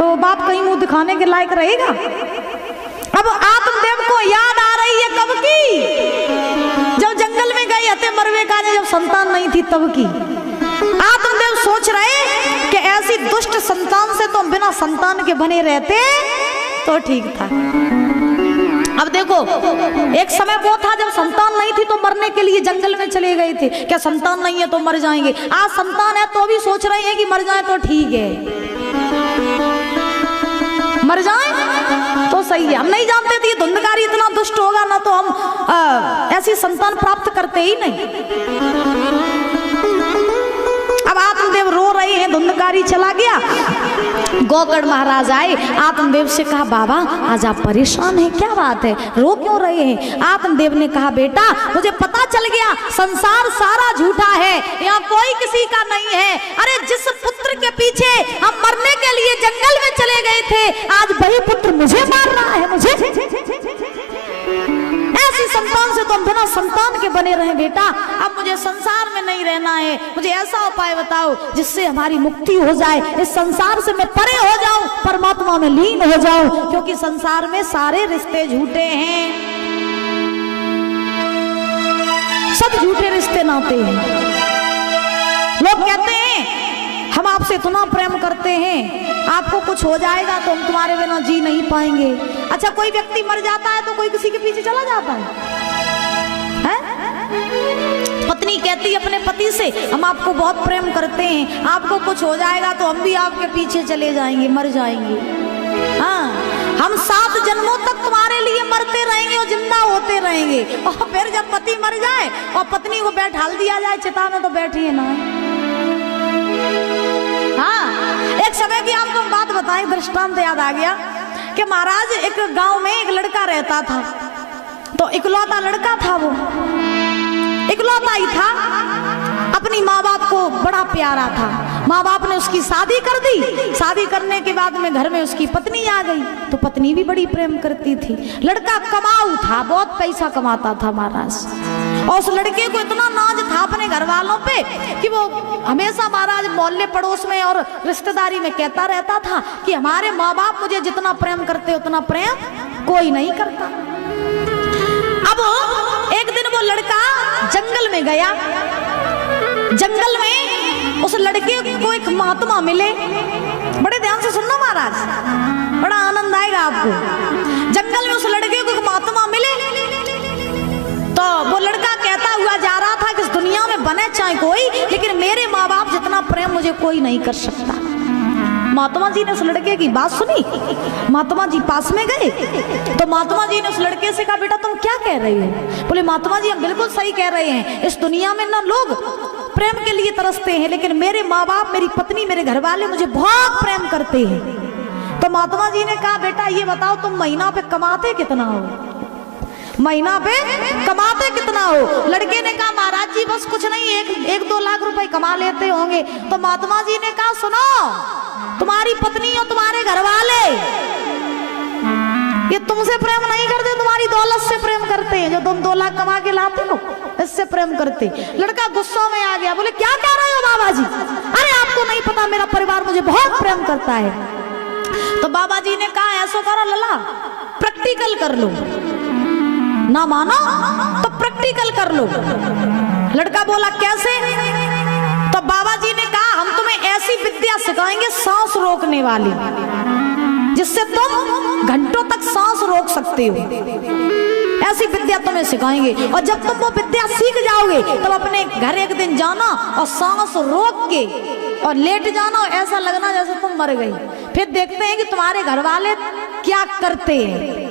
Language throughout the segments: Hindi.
तो बाप कहीं मुंह दिखाने के लायक रहेगा। अब आत्मदेव को याद आ रही है कब की, जब जंगल में गए हते मरवे का, जब संतान नहीं थी तब की। आत्मदेव सोच रहे कि ऐसी दुष्ट संतान से तो बिना संतान के बने रहते तो ठीक था। अब देखो, एक समय वो था जब संतान नहीं थी तो मरने के लिए जंगल में चले गए थे, क्या संतान नहीं है तो मर जाएंगे। आज संतान है तो भी सोच रहे हैं कि मर जाए तो ठीक है, मर जाए तो सही है। हम नहीं जानते थे धुंधकारी इतना दुष्ट होगा ना, तो हम ऐसी संतान प्राप्त करते ही नहीं। अब आत्मदेव रो रहे हैं, धुंधकारी चला गया। गौकर्ण महाराज आए, आत्मदेव से कहा बाबा आज आप परेशान हैं, क्या बात है, रो क्यों रहे हैं। आत्मदेव ने कहा बेटा मुझे पता चल गया संसार सारा झूठा है, यहाँ कोई किसी का नहीं है। अरे जिस पुत्र के पीछे हम मरने के लिए जंगल में चले गए थे, आज वही पुत्र मुझे मार रहा है। मुझे ऐसी संतान से तो हम बिना संतान के बने रहे बेटा। अब मुझे संसार में नहीं रहना है, मुझे ऐसा उपाय बताओ जिससे हमारी मुक्ति हो जाए, इस संसार से मैं परे हो जाऊं, परमात्मा में लीन हो जाऊं, क्योंकि संसार में सारे रिश्ते झूठे हैं, सब झूठे रिश्ते नाते हैं। लोग कहते हैं हम आपसे इतना प्रेम करते हैं, आपको कुछ हो जाएगा तो हम तुम्हारे बिना जी नहीं पाएंगे। अच्छा, कोई व्यक्ति मर जाता है तो कोई किसी के पीछे चला जाता है? पत्नी कहती है अपने पति से हम आपको बहुत प्रेम करते हैं, आपको कुछ हो जाएगा तो हम भी आपके पीछे चले जाएंगे, मर जाएंगे। हाँ, हम 7 जन्मों तक तुम्हारे लिए मरते रहेंगे और जिंदा होते रहेंगे। और फिर जब पति मर जाए और पत्नी को बैठाल दिया जाए चिता में, तो बैठिए ना। हाँ, एक समय की आपको बात बताएं, दृष्टांत याद आ गया कि महाराज एक गांव में एक लड़का रहता था, तो इकलौता लड़का था, वो इकलौता ही था, अपनी माँ बाप को बड़ा प्यारा था। माँ बाप ने उसकी शादी कर दी, शादी करने के बाद में घर में उसकी पत्नी आ गई, तो पत्नी भी बड़ी प्रेम करती थी। लड़का कमाऊ था, बहुत पैसा कमाता था महाराज, और उस लड़के को इतना नाज था अपने घर वालों पे कि वो हमेशा महाराज मोहल्ले पड़ोस में और रिश्तेदारी में कहता रहता था कि हमारे माँ बाप मुझे जितना प्रेम करते उतना प्रेम कोई नहीं करता। अब एक दिन वो लड़का जंगल में गया, जंगल में उस लड़के को एक महात्मा मिले। बड़े ध्यान से सुनना महाराज, बड़ा आनंद आएगा आपको। जंगल में उस लड़के को एक महात्मा मिले, तो वो लड़का कहता हुआ जा रहा था कि इस दुनिया में बने चाहे कोई, लेकिन मेरे माँ बाप जितना प्रेम मुझे कोई नहीं कर सकता। महात्मा जी ने उस लड़के की बात सुनी, महात्मा जी पास में गए, तो महात्मा जी ने उस लड़के से कहा बेटा तुम क्या कह रहे हो। बोले महात्मा जी हम बिल्कुल सही कह रहे हैं, इस दुनिया में ना लोग प्रेम के लिए तरसते हैं, लेकिन मेरे माँ बाप, मेरी पत्नी, मेरे घर वाले मुझे बहुत प्रेम करते हैं। तो महात्मा जी ने कहा बेटा ये बताओ तुम महीना पे कमाते कितना हो, महीना पे कमाते कितना हो। लड़के ने कहा महाराज जी बस कुछ नहीं, 1-2 लाख रुपए कमा लेते होंगे। तो महात्मा जी ने कहा सुनो, तुम्हारी पत्नी और तुम्हारे घर वाले ये तुमसे प्रेम नहीं करते, तुम्हारी दौलत से प्रेम करते हैं, जो तुम 2 लाख कमा के लाते हो इससे प्रेम करते। लड़का गुस्सा में आ गया, बोले क्या कह रहे हो बाबा जी, अरे आपको नहीं पता मेरा परिवार मुझे बहुत प्रेम करता है। तो बाबा जी ने कहा ऐसा करो लला, प्रैक्टिकल कर लो, ना मानो तो प्रैक्टिकल कर लो। लड़का बोला कैसे। तो बाबा जी ने कहा हम तुम्हें ऐसी विद्या सिखाएंगे सांस रोकने वाली, जिससे तुम घंटों तक सांस रोक सकते हो, ऐसी विद्या तुम्हें सिखाएंगे। और जब तुम वो विद्या सीख जाओगे तब अपने घर एक दिन जाना और सांस रोक के और लेट जाना, और ऐसा लगना जैसे तुम मर गई। फिर देखते हैं कि तुम्हारे घर वाले क्या करते हैं,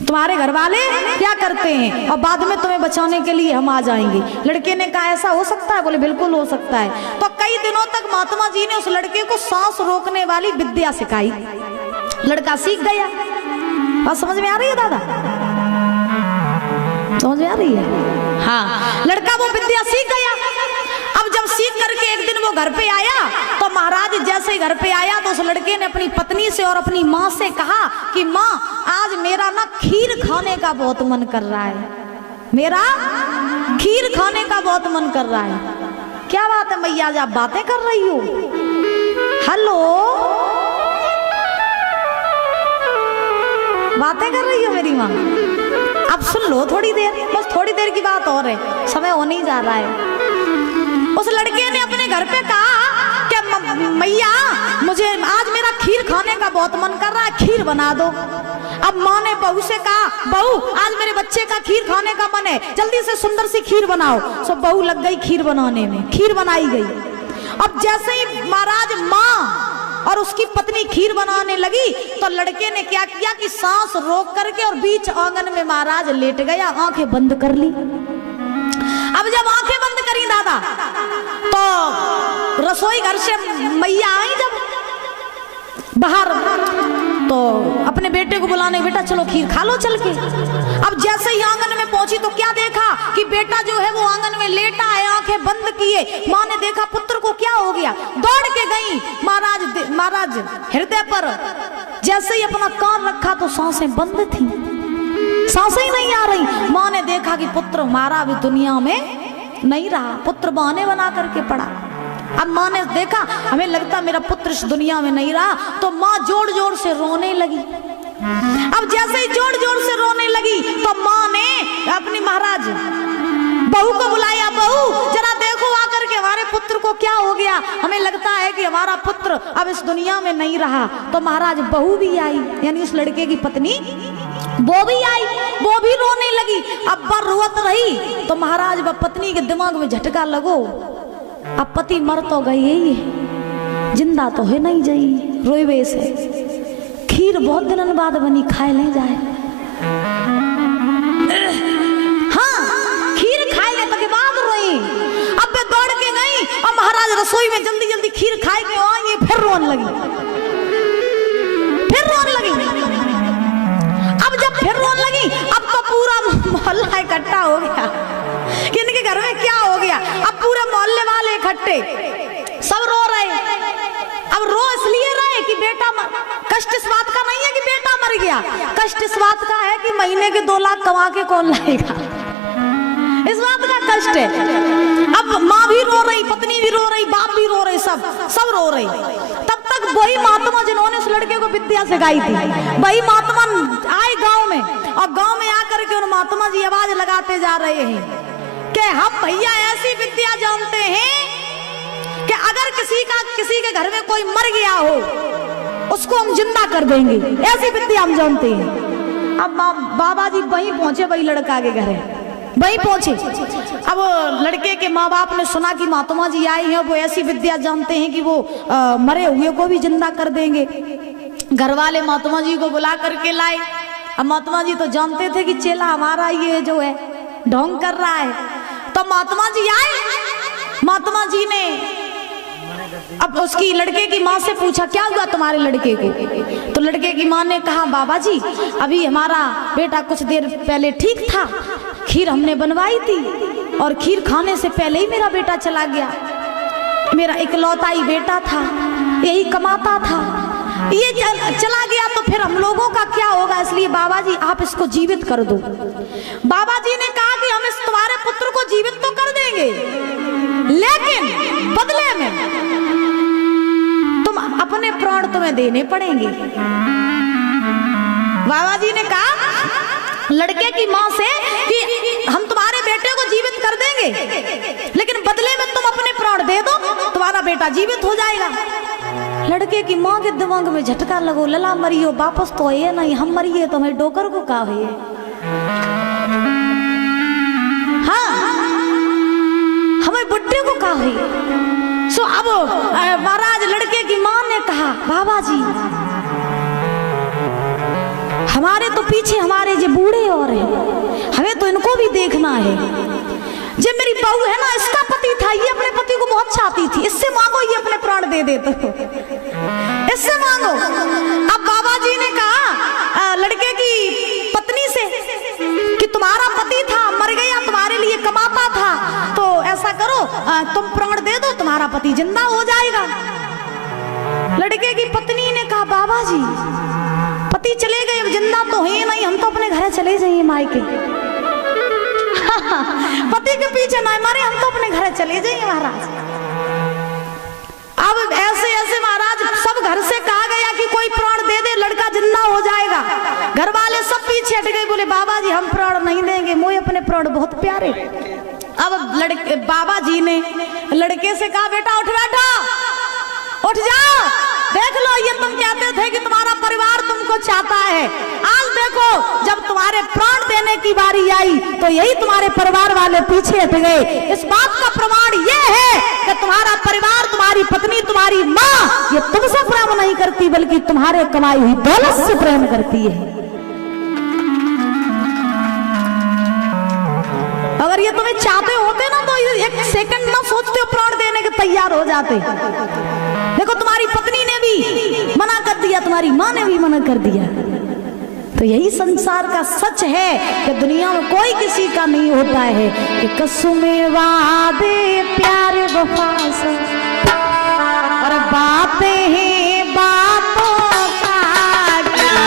तुम्हारे घर वाले क्या करते हैं, और बाद में तुम्हें बचाने के लिए हम आ जाएंगे। लड़के ने कहा ऐसा हो सकता है। बोले बिल्कुल हो सकता है। तो कई दिनों तक महात्मा जी ने उस लड़के को सांस रोकने वाली विद्या सिखाई, लड़का सीख गया। बात समझ में आ रही है दादा, समझ में आ रही है। हाँ, लड़का वो विद्या सीख गया। अब जब सीख करके एक दिन वो घर पे आया, तो महाराज जैसे ही घर पे आया तो उस लड़के ने अपनी पत्नी से और अपनी माँ से कहा कि माँ आज मेरा ना खीर खाने का बहुत मन कर रहा है, मेरा खीर खाने का बहुत मन कर रहा है। क्या बात है मैया, आज आप बातें कर रही हो। हेलो बातें कर रही हो मेरी माँ? अब सुन लो थोड़ी देर, बस थोड़ी देर की बात और है, समय होने ही जा रहा है। उस लड़के ने अपने घर पे कहा कि मैया मुझे आज मेरा खीर खाने का बहुत मन कर रहा है, खीर बना दो। अब माँ ने बहू से कहा, बहू आज मेरे बच्चे का खीर खाने का मन है, जल्दी से सुंदर सी खीर बनाओ। सो बहू लग गई खीर बनाने में, खीर बनाई गई। अब जैसे ही महाराज माँ और उसकी पत्नी खीर बनाने लगी तो लड़के ने क्या किया कि सांस रोक करके और बीच आंगन में महाराज लेट गया, आंखें बंद कर ली। अब जब आंखें बंद करी दादा तो रसोई घर से मैया आई जब बाहर, तो अपने बेटे को बुलाने, बेटा चलो खीर खा लो चल के। अब जैसे ही आंगन में पहुंची तो क्या देखा कि बेटा जो है वो आंगन में लेटा है, आंखें बंद किए। माँ ने देखा पुत्र को क्या हो गया, दौड़ के गई महाराज हृदय पर। जैसे ही अपना कान रखा तो सांसें बंद थी, सांसें ही नहीं आ रही। माँ ने देखा कि पुत्र हमारा भी दुनिया में नहीं रहा, पुत्र बहाने बना करके पड़ा। अब माँ ने देखा हमें लगता मेरा पुत्र इस दुनिया में नहीं रहा, तो माँ जोर जोर से रोने लगी। अब जैसे ही जोर जोर से रोने लगी तो माँ ने अपनी महाराज बहू को बुलाया, बहू जरा देखो आकर के हमारे पुत्र को क्या हो गया, हमें लगता है कि हमारा पुत्र अब इस दुनिया में नहीं रहा। तो महाराज बहू भी आई, यानी उस लड़के की पत्नी वो भी आई, वो भी रोने लगी। अब बार रोत रही तो महाराज व पत्नी के दिमाग में झटका लगो, अब पति मर तो गई है, जिंदा तो है नहीं जाई, रोए से खीर बहुत दिनों बाद बनी, खाए ले जाए। हाँ खीर खाए ले तो के बाद रोई। अब वे दौड़ के गई और महाराज रसोई में जल्दी जल्दी खीर खाए के आई, फिर रोने लगी, फिर रोने लगी। अब जब फिर रोने लगी अब तो पूरा मोहल्ला इकट्ठा हो गया कि इनके घर में क्या हो गया। अब पूरे मोहल्ले वाले इकट्ठे, सब रो रहे। अब रो इसलिए रहे कि बेटा कष्ट इस बात का नहीं है कि बेटा मर गया, कष्ट इस बात का है कि महीने के 2 लाख कमा के कौन लाएगा, इस बात का कष्ट है। अब माँ भी रो रही, पत्नी भी रो रही, बाप भी रो रहे, सब रो रही। तब तक वही महात्मा जिन्होंने उस लड़के को विद्या सिखाई थी, वही महात्मा आए गांव में, और गांव में आकर के उन महात्मा जी आवाज लगाते जा रहे हैं कि हम भैया ऐसी विद्या जानते हैं कि अगर किसी के घर में कोई मर गया हो उसको हम जिंदा कर देंगे, ऐसी विद्या हम जानते हैं। अब बाबा जी वहीं पहुंचे, वही लड़का के घर है, वहीं पहुंचे। अब लड़के के माँ बाप ने सुना कि महात्मा जी आए हैं, वो ऐसी विद्या जानते हैं कि वो मरे हुए को भी जिंदा कर देंगे। घर वाले महात्मा जी को बुला करके लाए। अब महात्मा जी तो जानते थे कि चेला हमारा ये जो है ढोंग कर रहा है, तो महात्मा जी आए। महात्मा जी ने अब उसकी लड़के की माँ से पूछा क्या हुआ तुम्हारे लड़के को, तो लड़के की माँ ने कहा बाबा जी अभी हमारा बेटा कुछ देर पहले ठीक था, खीर हमने बनवाई थी और खीर खाने से पहले ही मेरा बेटा चला गया, मेरा इकलौता ही बेटा था, यही कमाता था, ये चला गया तो फिर हम लोगों का क्या होगा, इसलिए बाबा जी आप इसको जीवित कर दो। बाबा जी ने कहा कि हम इस तुम्हारे पुत्र को जीवित तो कर देंगे, लेकिन बदले में तुम अपने प्राण तुम्हें देने पड़ेंगे। बाबा जी ने कहा लड़के की माँ से कि हम तुम्हारे बेटे को जीवित कर देंगे, लेकिन बदले में तुम अपने प्राण दे दो, तुम्हारा बेटा जीवित हो जाएगा। लड़के की माँ के दिमाग में झटका लगो, लला मरियो वापस तो ये नहीं, हम मरिए तो हमें डोकर को का है। हाँ हमें बुड्ढे को का है। सो अब महाराज लड़के की माँ ने कहा बाबा जी हमारे तो पीछे हमारे जो बूढ़े और हैं, हमें तो इनको भी देखना है। जो मेरी बहू है ना इसका पति था, ये अपने पति को बहुत चाहती थी, इससे मांगो ये अपने प्राण दे दे, तो इससे मांगो। अब बाबा जी ने कहा लड़के की पत्नी से कि तुम्हारा पति था, मर गया, तुम्हारे लिए कमाता था, तो ऐसा करो तुम प्राण दे दो, तुम्हारा पति जिंदा हो जाएगा। लड़के की पत्नी ने कहा बाबा जी पति चले गए, जिंदा तो है नहीं, हम तो अपने घर चले जाइए मायके। पति के पीछे ना मारे, हम तो अपने घर चले जाइए महाराज। अब ऐसे ऐसे महाराज सब घर से कहा गया कि कोई प्राण दे दे, लड़का जिंदा हो जाएगा। घर वाले लड़के बाबा जी ने लड़के से कहा बेटा उठ बैठो, उठ जाओ, देख लो ये तुम कहते थे कि तुम्हारा परिवार तुमको चाहता है, आज देखो जब तुम्हारे प्राण देने की बारी आई तो यही तुम्हारे परिवार वाले पीछे हट गए। इस बात का प्रमाण ये है कि तुम्हारा परिवार, तुम्हारी पत्नी, तुम्हारी माँ ये तुमसे प्रेम नहीं करती बल्कि तुम्हारे कमाई हुई दौलत से प्रेम करती है। अगर ये तुम्हें चाहते होते ना तो एक सेकंड ना सोचते प्राण देने के तैयार हो जाते। देखो तुम्हारी पत्नी ने भी मना कर दिया, तुम्हारी माँ ने भी मना कर दिया। तो यही संसार का सच है कि दुनिया में कोई किसी का नहीं होता है कि कसमें वादे प्यारे वफा से और बातें हैं बातों का क्या,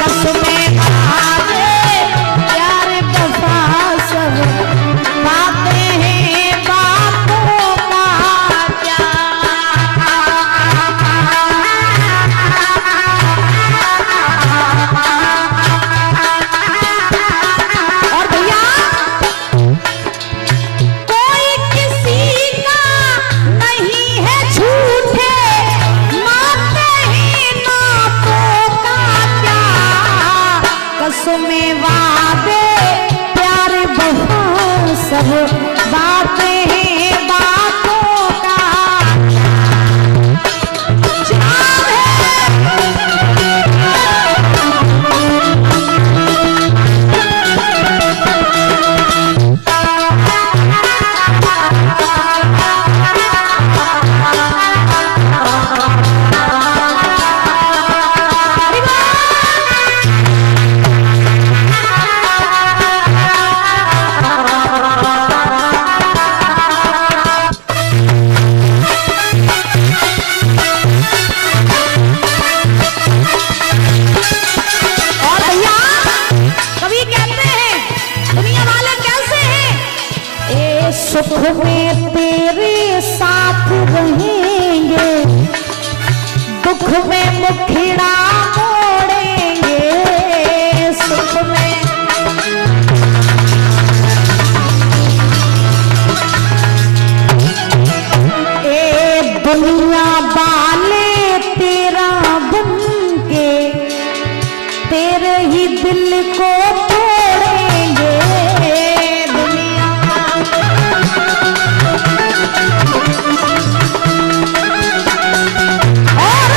कसमें वादे प्यारे वफा सब बातें हैं बातों का क्या। और भैया कोई किसी का नहीं है झूठे, मानते हैं नातों का क्या, कसमें वादे प्यारे वफा सब बातें हैं बातों का जवाब और भैया कभी कहते हैं दुनिया वाले कैसे हैं, ए सुख में तेरे साथ रहेंगे, दुख में मुखड़ा मोड़ेंगे, सुख में ए दुनिया वाले तेरा बन के तेरे ही दिल को तोड़ेंगे, दुनिया और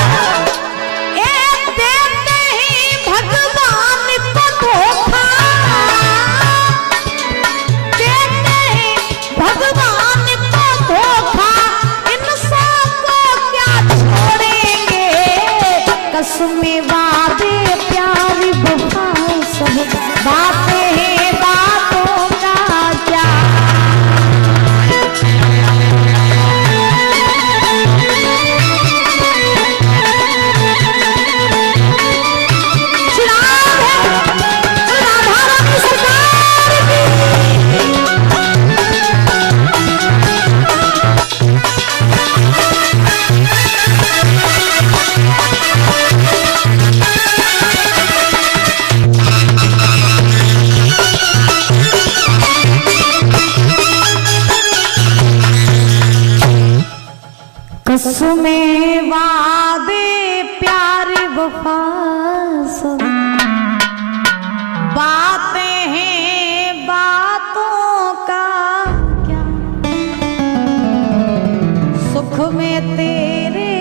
एक देते ही भगवान को धोखा, देते ही भगवान को धोखा, इंसान को क्या छोड़ेंगे, कसमें वादे प्यारी वफा सब बातें हैं बातों का क्या। चुनाव है राधा रानी सरकार की। कसमें वादे प्यारे वफा सब बातें हैं बातों का क्या, सुख में तेरे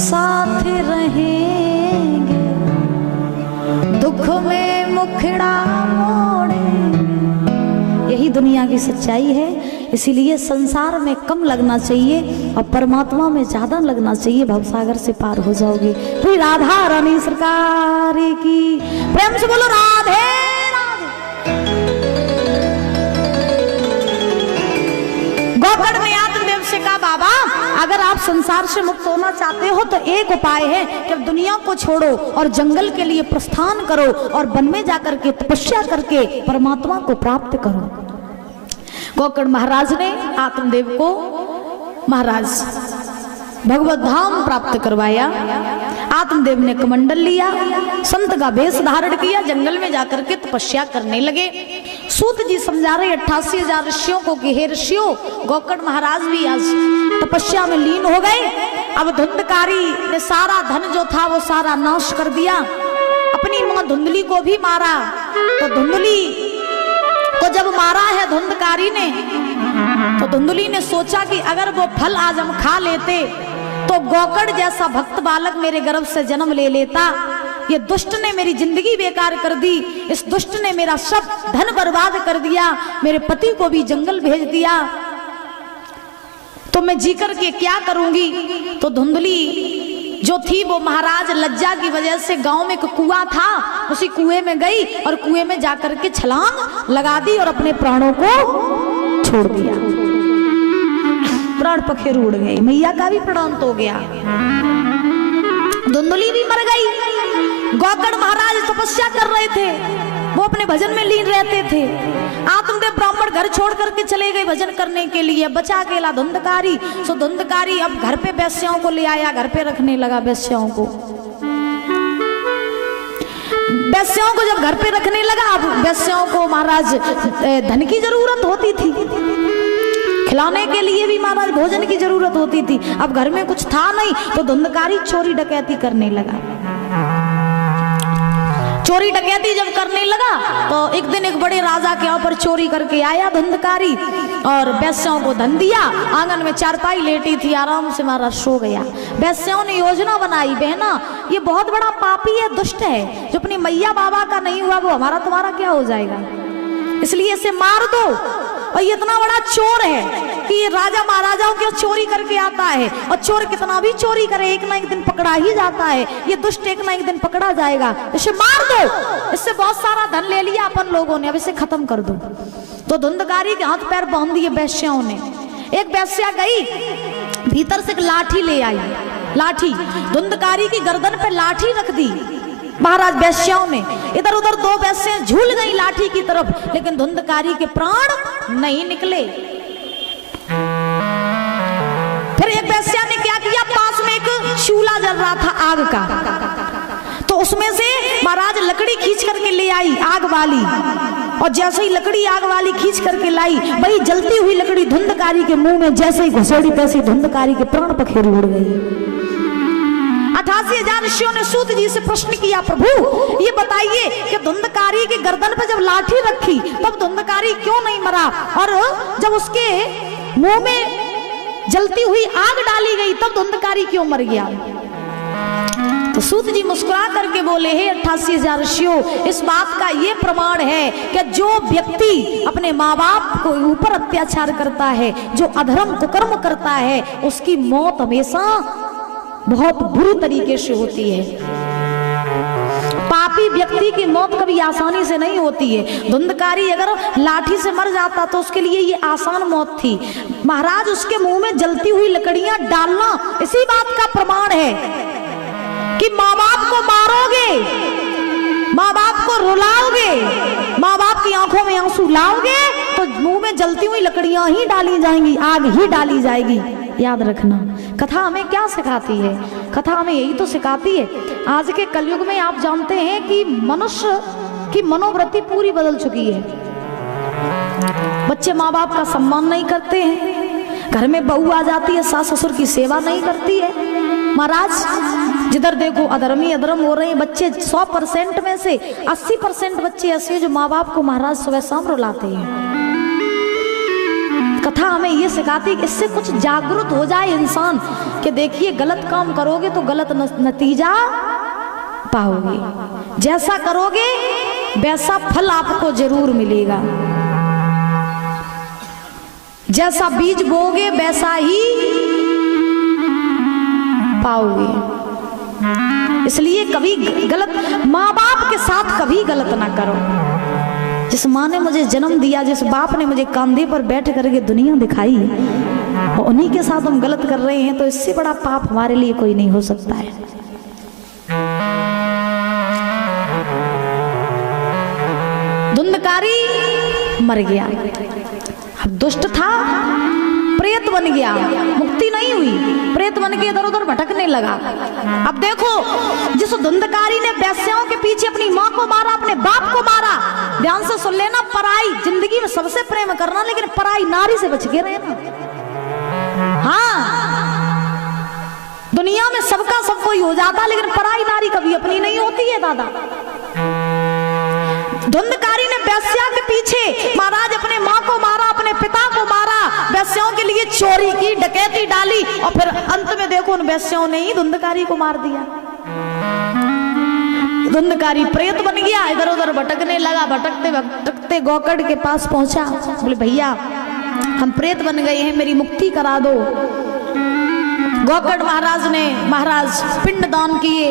साथ रहेंगे, दुख में मुखड़ा मोड़ेंगे। यही दुनिया की सच्चाई है, इसीलिए संसार में कम लगना चाहिए और परमात्मा में ज्यादा लगना चाहिए, भवसागर से पार हो जाओगे। तो राधा रानी सरकार की, प्रेम से बोलो राधे राधे। गोकर्ण ने आत्मदेव से कहा बाबा अगर आप संसार से मुक्त होना चाहते हो तो एक उपाय है कि दुनिया को छोड़ो और जंगल के लिए प्रस्थान करो और वन में जाकर के तपस्या करके परमात्मा को प्राप्त करो। गोकर्ण महाराज ने आत्मदेव को महाराज भगवत धाम प्राप्त करवाया। आत्मदेव ने कमंडल लिया, संत का वेश धारण किया, जंगल में जाकर के तपस्या करने लगे। सूत जी समझा रहे 88,000 ऋषियों को कि हे ऋषियों, गोकर्ण महाराज भी आज तपस्या में लीन हो गए। अब धुंधकारी ने सारा धन जो था वो सारा नाश कर दिया, अपनी मां धुंधली को भी मारा। तो धुंधली को जब मारा है धुंधकारी ने, तो धुंधली ने सोचा कि अगर वो फल आज हम खा लेते तो गोकर्ण जैसा भक्त बालक मेरे गर्भ से जन्म ले लेता। ये दुष्ट ने मेरी जिंदगी बेकार कर दी, इस दुष्ट ने मेरा सब धन बर्बाद कर दिया, मेरे पति को भी जंगल भेज दिया, तो मैं जी करके क्या करूंगी। तो धुंधली जो थी वो महाराज लज्जा की वजह से गांव में एक कुआं था, उसी कुएं में गई और कुएं में जाकर के छलांग लगा दी और अपने प्राणों को छोड़ दिया। प्राण पखेर उड़ गए, मैया का भी प्राण तो गया, धुंधली भी मर गई। गोकर्ण महाराज तपस्या कर रहे थे, वो अपने भजन में लीन रहते थे। आत्मदेव ब्राह्मण घर छोड़ करके चले गए भजन करने के लिए, बचा अकेला धुंधकारी। सो धुंधकारी अब घर पे वेश्याओं को ले आया, घर पे रखने लगा वेश्याओं को। वेश्याओं को जब घर पे रखने लगा, अब वेश्याओं को महाराज धन की जरूरत होती थी, खिलाने के लिए भी महाराज भोजन की जरूरत होती थी। अब घर में कुछ था नहीं, तो धुंधकारी चोरी डकैती करने लगा। चोरी डकैती जब करने लगा तो एक दिन एक बड़े राजा के यहाँ पर चोरी करके आया धुंधकारी और वेश्याओं को धन दिया। आंगन में चारपाई लेटी थी, आराम से महाराज सो गया। वेश्याओं ने योजना बनाई, बहना ये बहुत बड़ा पापी है, दुष्ट है, जो अपनी मैया बाबा का नहीं हुआ वो हमारा तुम्हारा क्या हो जाएगा, इसलिए इसे मार दो। और ये इतना बड़ा चोर है कि ये राजा महाराजाओं के चोरी करके आता है, और चोर कितना भी चोरी करे एक ना एक दिन पकड़ा ही जाता है, ये दुष्ट एक ना एक दिन पकड़ा जाएगा, इसे मार दो। इससे बहुत सारा धन ले लिया अपन लोगों ने, अब इसे खत्म कर दो। तो धुंधकारी के हाथ पैर बांध दिए वेश्याओं ने। एक वेश्या गई भीतर से एक लाठी ले आई, लाठी धुंधकारी की गर्दन पे लाठी रख दी। महाराज वेश्याओं ने इधर उधर दो वेश्याएं झूल गई लाठी की तरफ, लेकिन धुंधकारी के प्राण नहीं निकले। फिर एक वेश्या ने क्या किया, पास में एक शूला जल रहा था आग का, तो उसमें से महाराज लकड़ी खींच करके ले आई आग वाली, और जैसे ही लकड़ी आग वाली खींच करके लाई, वही जलती हुई लकड़ी धुंधकारी के मुंह में जैसे ही घुसेड़ी, तैसे धुंधकारी के प्राण पखेरु उड़ गई। 88,000 ऋषियों ने सूत जी से प्रश्न किया, प्रभु ये बताइए कि धुंधकारी की गर्दन पर जब लाठी रखी तब धुंधकारी क्यों नहीं मरा, और जब उसके मुंह में जलती हुई आग डाली गई तब धुंधकारी क्यों मर गया। तो सूत जी मुस्कुरा करके बोले, हे 88,000 ऋषियों, इस बात का ये प्रमाण है कि जो व्यक्ति अपने माँ बाप को ऊपर अत्याचार करता है, जो अधर्म कुकर्म करता है, उसकी मौत हमेशा बहुत बुरी तरीके से होती है। पापी व्यक्ति की मौत कभी आसानी से नहीं होती है। धुंधकारी अगर लाठी से मर जाता तो उसके लिए ये आसान मौत थी। महाराज उसके मुंह में जलती हुई लकड़ियां डालना इसी बात का प्रमाण है कि माँ बाप को मारोगे, माँ बाप को रुलाओगे, माँ बाप की आंखों में आंसू लाओगे तो मुंह में जलती हुई लकड़ियां ही डाली जाएंगी, आग ही डाली जाएगी। याद रखना, कथा हमें क्या सिखाती है, कथा हमें यही तो सिखाती है। आज के कलयुग में आप जानते हैं कि मनुष्य की मनोवृत्ति पूरी बदल चुकी है। बच्चे माँ बाप का सम्मान नहीं करते हैं, घर में बहू आ जाती है सास ससुर की सेवा नहीं करती है। महाराज जिधर देखो अधर्मी अधर्म हो रहे हैं। बच्चे 100% में से 80% बच्चे ऐसे हैं जो माँ बाप को महाराज सुबह शाम रुलाते हैं। कथा हमें ये सिखाती है कि इससे कुछ जागरूक हो जाए इंसान कि देखिए गलत काम करोगे तो गलत नतीजा पाओगे, जैसा करोगे वैसा फल आपको जरूर मिलेगा, जैसा बीज बोगे वैसा ही पाओगे। इसलिए कभी गलत, माँ बाप के साथ कभी गलत ना करो। जिस माँ ने मुझे जन्म दिया, जिस बाप ने मुझे कंधे पर बैठ करके दुनिया दिखाई, उन्हीं के साथ हम गलत कर रहे हैं, तो इससे बड़ा पाप हमारे लिए कोई नहीं हो सकता है। धुंधकारी मर गया, अब दुष्ट था, प्रेत बन गया, मुक्ति नहीं हुई, प्रेत बन के इधर उधर भटकने लगा। अब देखो, जिस धुंधकारी ने वेश्याओं के पीछे अपनी माँ को मारा, अपने बाप को मारा, ध्यान से सुन लेना, पराई जिंदगी में सबसे प्रेम करना, लेकिन पराई नारी से बच के रहना। हाँ, दुनिया में सबका सब कोई हो जाता, लेकिन पराई नारी कभी अपनी नहीं होती है दादा। धुंधकारी ने वेश्या के पीछे महाराज अपने माँ को मारा, अपने पिता को मारा, वेश्याओं के लिए चोरी की, डकैती डाली, और फिर अंत में देखो उन वेश्याओं ने ही धुंधकारी को मार दिया। धुंधकारी प्रेत बन गया, इधर उधर भटकने लगा। भटकते भटकते गौकड़ के पास पहुंचा। बोले भैया हम प्रेत बन गए हैं, मेरी मुक्ति करा दो। गौकड़ महाराज ने पिंड दान किए,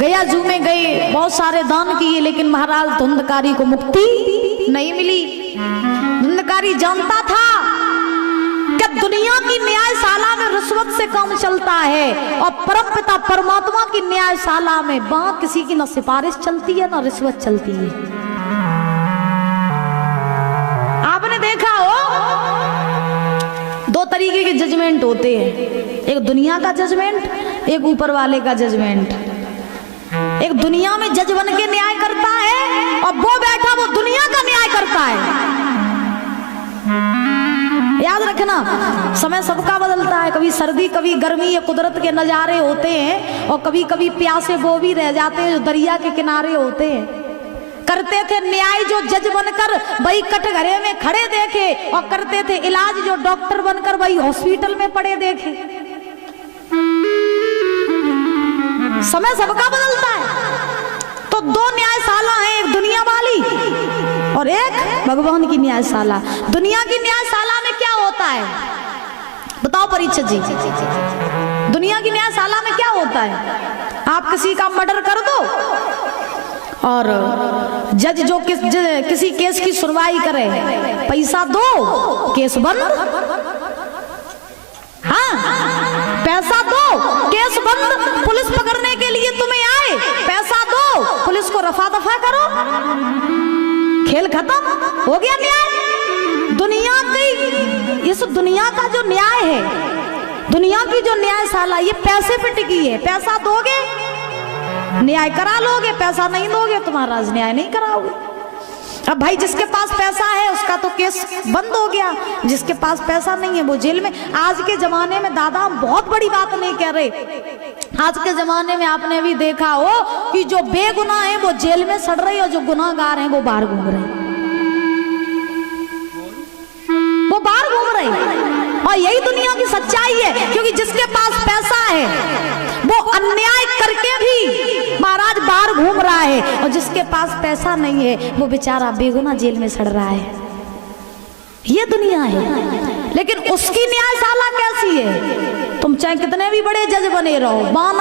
गया जू में गए, बहुत सारे दान किए, लेकिन महाराज धुंधकारी को मुक्ति नहीं मिली। धुंधकारी जानता था कि दुनिया की न्यायशाला में रिश्वत से काम चलता है, और परमपिता परमात्मा की न्यायशाला में वहां किसी की न सिफारिश चलती है न रिश्वत चलती है। आपने देखा हो दो तरीके के जजमेंट होते हैं, एक दुनिया का जजमेंट, एक ऊपर वाले का जजमेंट। एक दुनिया में जज बन के न्याय करता है, और वो बैठा वो दुनिया का न्याय करता है। याद रखना, समय सबका बदलता है, कभी सर्दी कभी गर्मी, ये कुदरत के नजारे होते हैं, और कभी कभी प्यासे वो भी रह जाते हैं जो दरिया के किनारे होते हैं। करते थे न्याय जो जज बनकर वही कटघरे में खड़े देखे, और करते थे इलाज जो डॉक्टर बनकर वही हॉस्पिटल में पड़े देखे। समय सबका बदलता है। तो दो न्यायशाला है, एक दुनिया वाली और एक भगवान की न्यायशाला। दुनिया की न्यायशाला में क्या होता है बताओ परीक्षित जी? दुनिया की न्यायशाला में क्या होता है? आप किसी का मर्डर कर दो, और जज जो किसी केस की सुनवाई करे, पैसा दो केस बंद। हाँ, पैसा दो केस बंद। पुलिस पकड़ने के लिए तुम्हें आए, पैसा दो, पुलिस को रफा दफा करो, खेल खत्म, हो गया न्याय। दुनिया की, इस दुनिया का जो न्याय है, दुनिया की जो न्यायशाला, ये पैसे पे टिकी है। पैसा दोगे न्याय करा लोगे, पैसा नहीं दोगे तुम्हारा न्याय नहीं कराओगे। अब भाई जिसके पास पैसा है उसका तो केस बंद हो गया, जिसके पास पैसा नहीं है वो जेल में। आज के जमाने में दादा हम बहुत बड़ी बात नहीं कह रहे, आज के जमाने में आपने भी देखा हो कि जो बेगुनाह है वो जेल में सड़ रहे, और जो गुनाहगार हैं वो बाहर घूम रहे, वो बाहर घूम रहे। और यही दुनिया की सच्चाई है, क्योंकि जिसके पास पैसा है वो अन्याय करके भी महाराज बाहर घूम रहा है, और जिसके पास पैसा नहीं है वो बेचारा बेगुनाह जेल में सड़ रहा है। ये दुनिया है। लेकिन उसकी न्यायशाला कैसी है? तुम चाहे कितने भी बड़े जज बने रहो, वहां